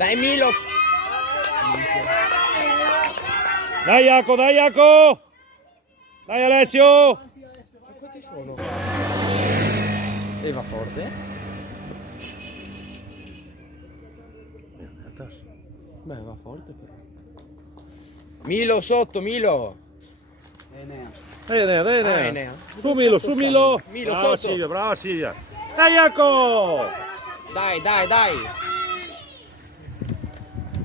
Dai Milo! Dai Jaco, dai Jaco! Dai Alessio! Quanti sono? E va forte? Beh, va forte però. Milo sotto, Milo! Dai Enea, dai Enea! Enea. Su Milo, su Milo! Milo Brava sotto. Silvia, brava Silvia! Dai Jaco! Dai, dai, dai!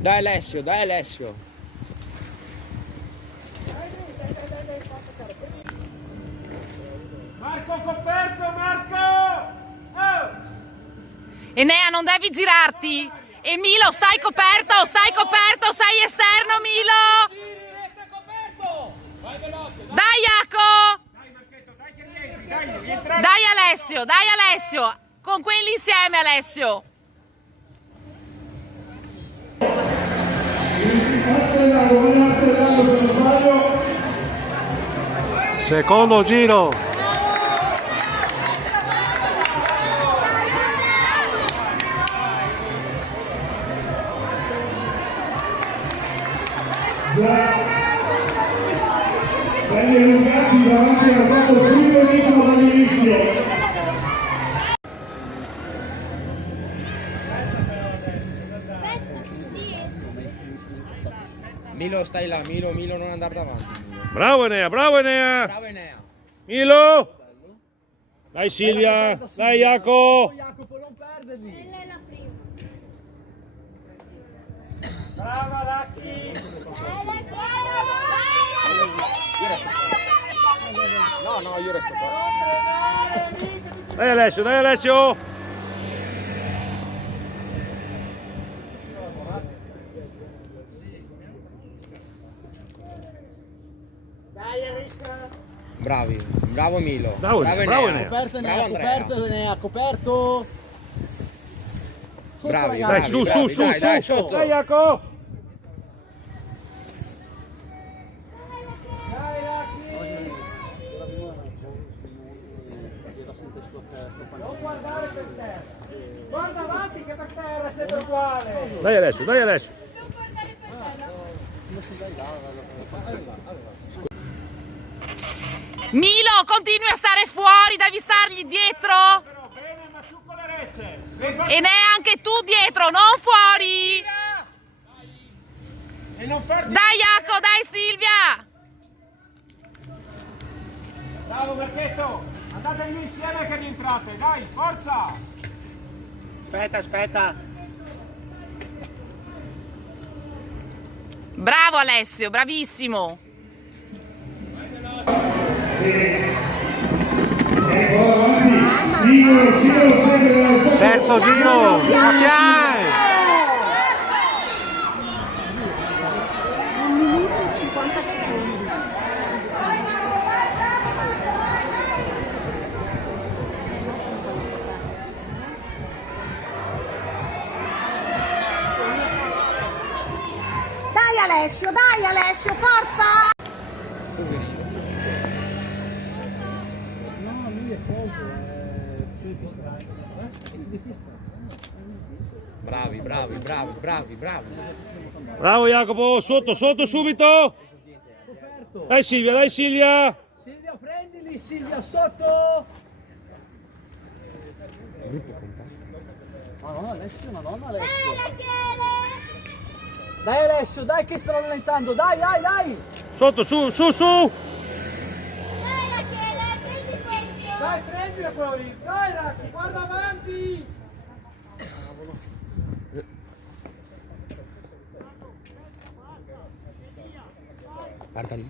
Dai Alessio, dai Alessio! Marco coperto, Marco! Oh! Enea, non devi girarti. E Milo, stai coperto, sei esterno, Milo. Dai, Jaco. Dai Alessio. Con quelli insieme, Alessio. Secondo giro! Prende Lugatti davanti al quadro sinistro dall'inizio. Milo stai là, Milo non andare davanti. Bravo Enea, bravo Enea! Bravo Enea! Milo! Dai Silvia, dai Jaco! Jacopo, non perderli. Lei è la prima. Brava Racchi. No, io resto qua. Dai Alessio, dai Alessio! Dai Enrica. Bravi, bravo Milo. Bravo Enea. Coperto Bravo Enea, Andrea. coperto Enea, coperto. Sotto, Bravi, ragazzi. Dai, bravi, su, bravi, su, dai, su, dai, su! sotto. Dai Jaco! Dai Racchi. Non guardare per terra. Guarda avanti che per terra sempre uguale. Dai Alessio, dai Alessio! Milo, continui a stare fuori, devi stargli dietro. Bene, ma su con le recce! Enea, anche tu dietro, non fuori. E non perdi! Dai, Jaco, dai, Silvia. Bravo Marchetto! Andate lì insieme che rientrate, dai, forza! Aspetta. Bravo Alessio, bravissimo. Terzo giro! Ok! 1 minuto e 50 secondi. Dai Alessio, forza! No, lui è poco, Bravi. Bravo Jacopo, sotto subito! Dai Silvia! Silvia, prendili, Silvia, sotto! Madonna Alessio. Dai Alessio, dai che sta rallentando, dai! Sotto, su! Dai, prendila quello lì! Dai Racchi, guarda avanti! Guarda lì.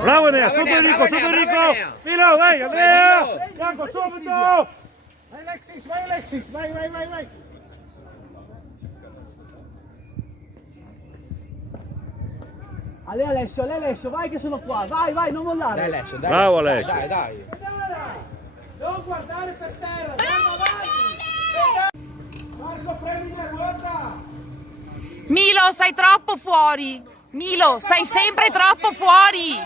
Bravo Enea, sotto Enea, Enrico! bravo Enea. Milo, dai Andrea! Milo. Jaco, subito! Vai Alexis, vai! Ale Alessio, vai che sono qua, vai, non mollare! Dai Alessio, dai. Bravo Alessio, Alessio. Dai. Non guardare per terra, guarda avanti! Marco, prendila, guarda! Milo, sei troppo fuori. Milo, sei sempre troppo fuori.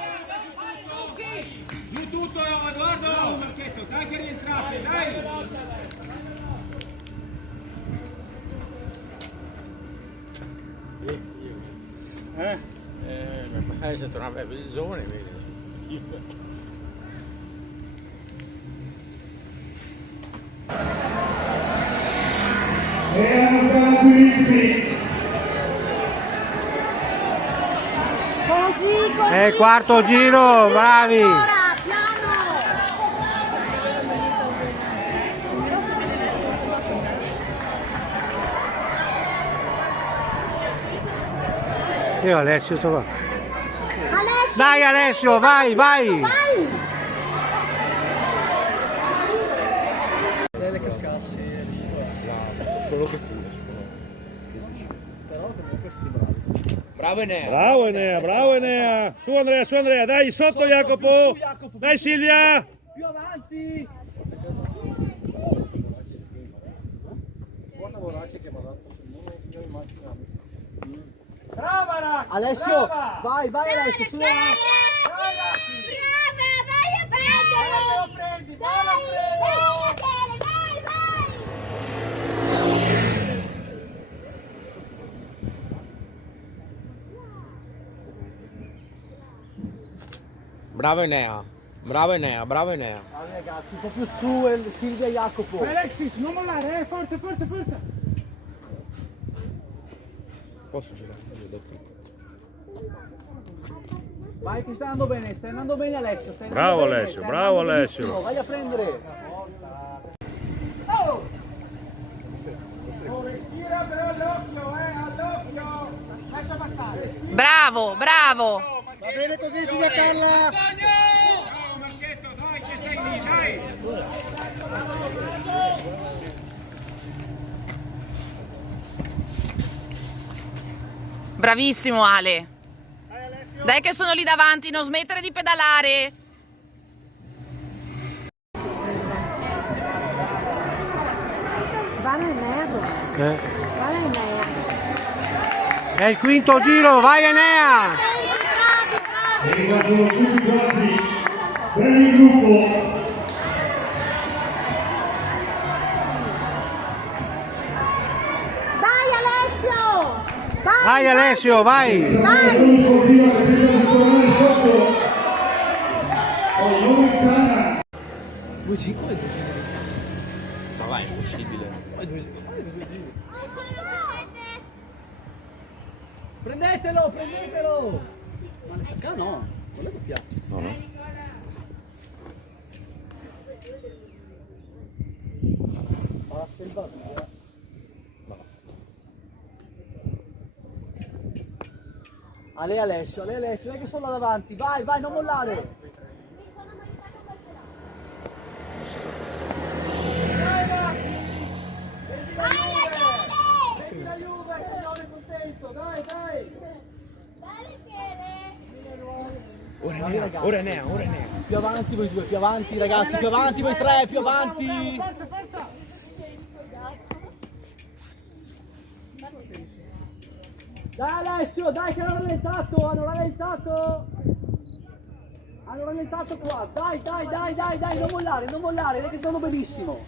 Giù tutto Edoardo! Marchetto, dai che rientrate, dai! Se tornava a Belzone, vedi. E hanno fatto i Così. È il quarto giro, bravi! Ora, piano. Io Alessio sto qua. Alessio. Dai Alessio, vai, vai! Vai. Deve cascarsi. Solo che pure, Però comunque siete bravi. Bravo Enea. Bravo Enea, bravo Enea. Su Andrea, dai sotto Jacopo. Dai Silvia. Più avanti. Brava Racchi. Alessio, brava. vai Alessio, su là. Lo prendi, vai lo prendi. Bravo Enea. Bravo Enea, bravo Enea. Bravi ragazzi, un po' più su Silvia e Jacopo. Alexis, non mollare, forza. Posso girare? Io do qui. Vai che stai andando bene Alessio. Stai andando Bravo bene, Alessio, stai bravo andando Alessio. benissimo, vai a prendere. Oh, respira però all'occhio, all'occhio. Lascia passare. Bravo, bravo. Va bene così, Silvia Carla. Bravo Marchetto, dai, che stai lì, dai. Bravissimo Ale. Dai che sono lì davanti, non smettere di pedalare. Va Enea dov'è? Va Enea. È il quinto giro, vai Enea! Arrivano tutti quanti per il gruppo. Dai Alessio. Vai Alessio, vai! Vai. L'unico giro che si deve tornare sotto. Oh, lontana. 2-5 Ma vai, è impossibile. Prendetelo! Ma le sacca no, quello è doppia. No. Passa il barriere. Ale Alessio, dai che sono là davanti, vai, non mollare! Metti la Juve, che non è contento, dai. Ora Enea. Più avanti voi due, più avanti ragazzi, più avanti voi tre, più avanti! Forza. Dai Alessio, dai che hanno rallentato! Hanno rallentato qua, dai, non mollare, dai che stanno benissimo!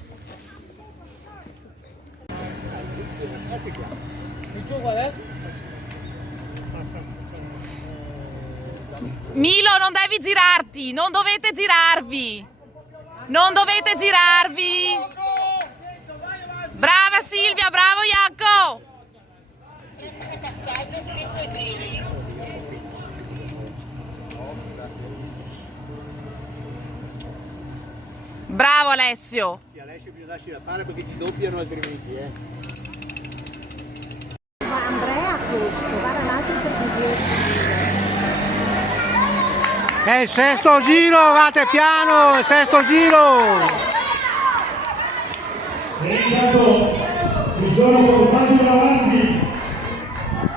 Il tuo qual è? Milo, non devi girarti, non dovete girarvi. Brava Silvia, bravo Jacopo. Bravo Alessio. Alessio bisogna darsi da fare perché ti doppiano altrimenti, Ma Andrea questo, guarda l'altro per È il sesto giro, vate piano, il sesto giro! E intanto si sono portati davanti.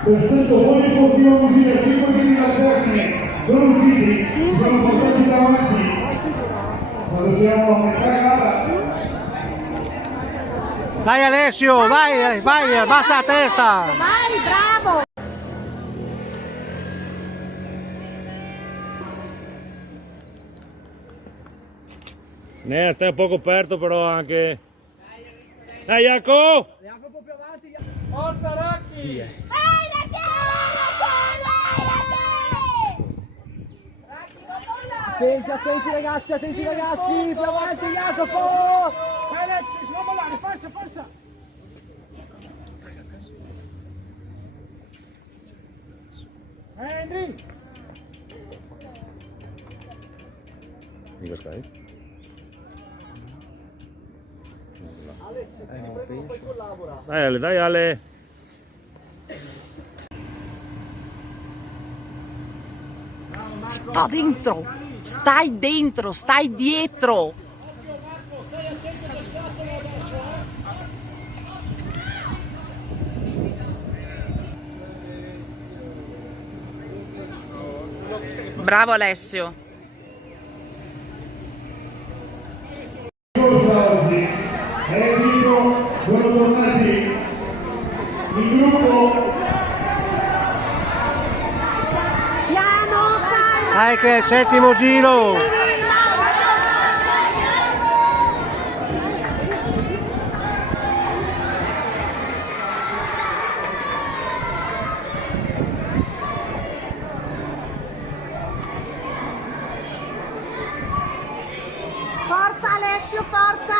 Perfetto, poi sportivo così a 5 giri da termine. Sono usciti, si sono portati davanti. Quando siamo a metà gara. Vai Alessio, vai, abbassa la testa! Vai, bravo! Nea, stai un po' coperto però anche. Dai Jacopo! Jacopo più avanti! Forza Racchi! Vai, Rachele! Attenti, attenti ragazzi, più avanti Jacopo! Vai Alexis, non mollare, forza, forza! Henry! Mica stai? Alessio, ti prego, poi collabora. Dai Ale, dai Ale! Sta dentro! Stai dentro, stai dietro! Bravo Alessio! Oggi Enrico, sono tornati in gruppo. Piano, calma. Dai che è il settimo giro. Forza Alessio, forza.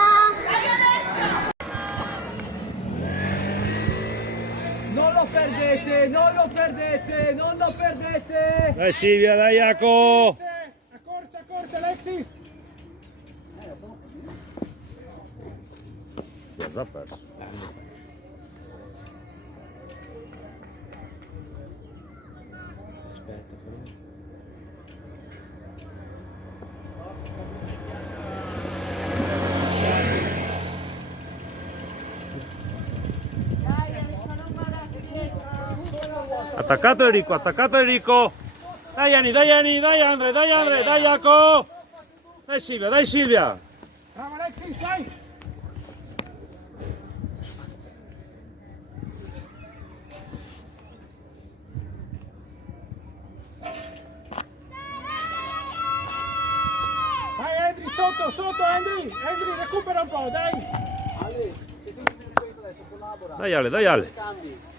Non lo perdete, non lo perdete, non lo perdete! Dai Silvia, dai Jaco! Accorcia Alexis! Ya già perso. Aspetta, però. Attaccato Enrico, attaccato Enrico! Dai Ani, dai Ani, dai Andre, dai Jaco! Dai Silvia, dai Silvia! Bravo Alexis, vai! Vai Andri, sotto Andri! Andri, recupera un po', dai! Ale, se tu ti ripeto adesso, collabora. Dai Ale, dai Ale! Cambi.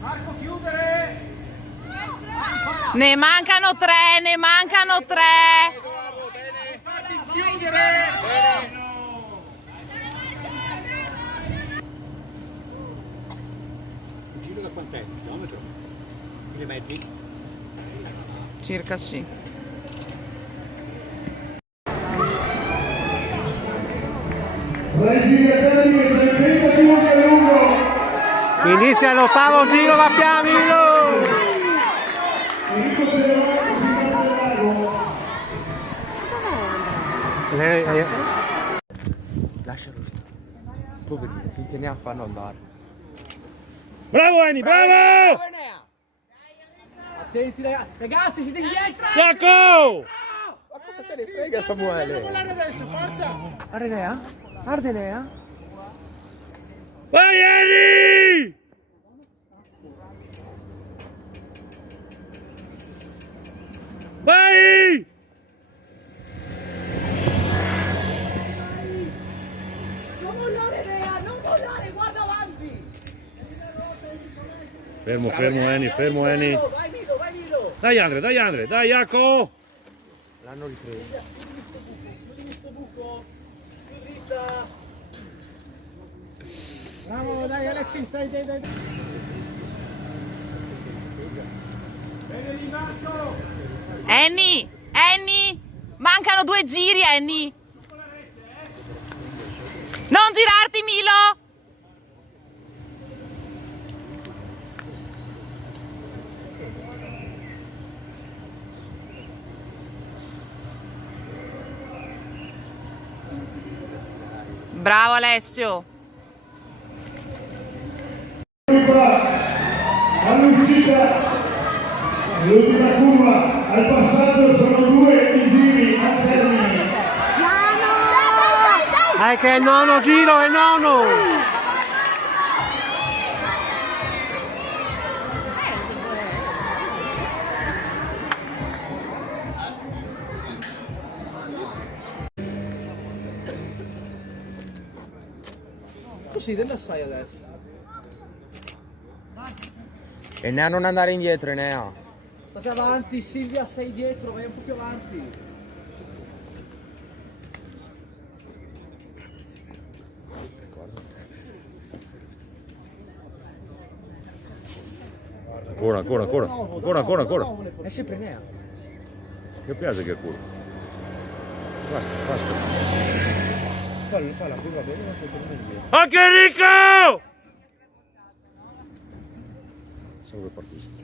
Marco, chiudere! Ne mancano tre, ne mancano tre! Il giro da quant'è? Un chilometro? 1000 metri? Circa sì. Inizia l'ottavo giro, va piano. Lascialo stare. Poverino, finché ne ha fanno andare. Bravo Ani, bravo! Attenti ragazzi, siete indietro! Jaco! Ma cosa te ne frega Samuele? Non mollare adesso, forza! Ardenea? Ardenea? Vai Ani! Vai! Non mollare Lea, non mollare, guarda avanti! Fermo, fermo Ani, fermo Ani. Vai Milo! Dai Andre, dai Jaco! L'hanno ripreso. Questo buco, più dritta! Bravo, dai Alexis, dai! Bene lì Marco! Annie, mancano 2 giri, Annie. Non girarti, Milo. Bravo Alessio. All'uscita, l'ultima curva, al passaggio sono 2 i giri al termine. Dai che è il nono giro, è il nono. Così, dove sai adesso? Enea non andare indietro, Enea. State avanti, Silvia, sei dietro, vai un po' più avanti. Ancora. È sempre Enea. Che piace che culo. Basta. Fa la curva bene, ma poi torna indietro. Anche Enrico! Salve partito.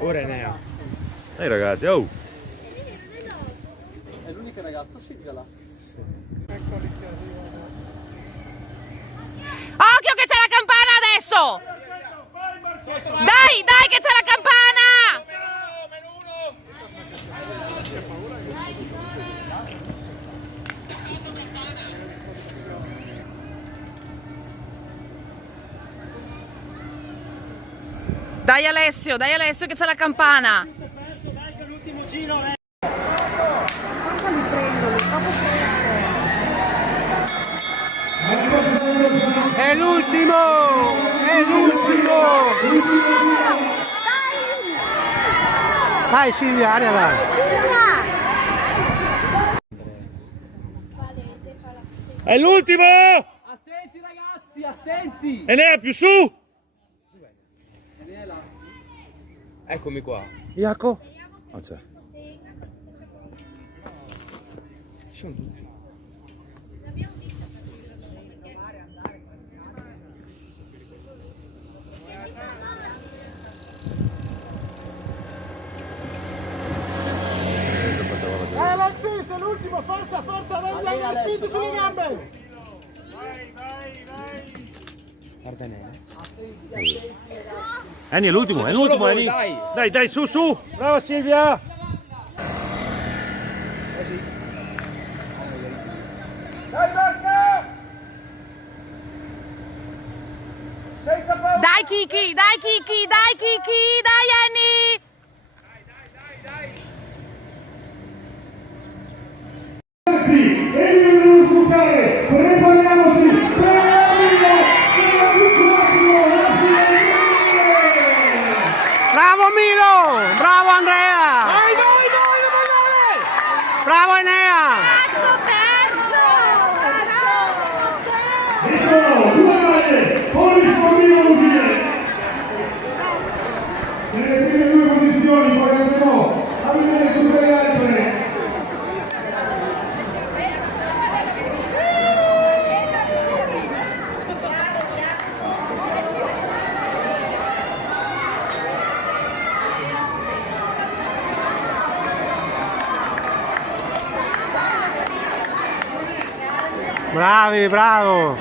Ora Enea. Ehi ragazzi, oh! È l'unica ragazza, Silvia là. Occhio che c'è la campana adesso! Dai che c'è la campana! Dai Alessio che c'è la campana! È l'ultimo! Vai Silvia, aria là. È l'ultimo! Attenti ragazzi, attenti! Enea più su! Eccomi qua. Iaco? Ah, c'è. Ci sono tutti. Alexis, è l'ultimo, forza, dai, spingi sulle gambe! Guarda Enea. Eni è l'ultimo, Solo voi, Eni. dai. Dai, su! Brava Silvia! Dai Kiki, dai Eni! E devono sbucare, prepariamoci, Bravo Milo! Bravo Andrea! Bravo Enea! e sono 2 maglie, corrispondiamoci nelle prime 2 posizioni, poi andremo a vedere tutte le altre. Bravi, bravo!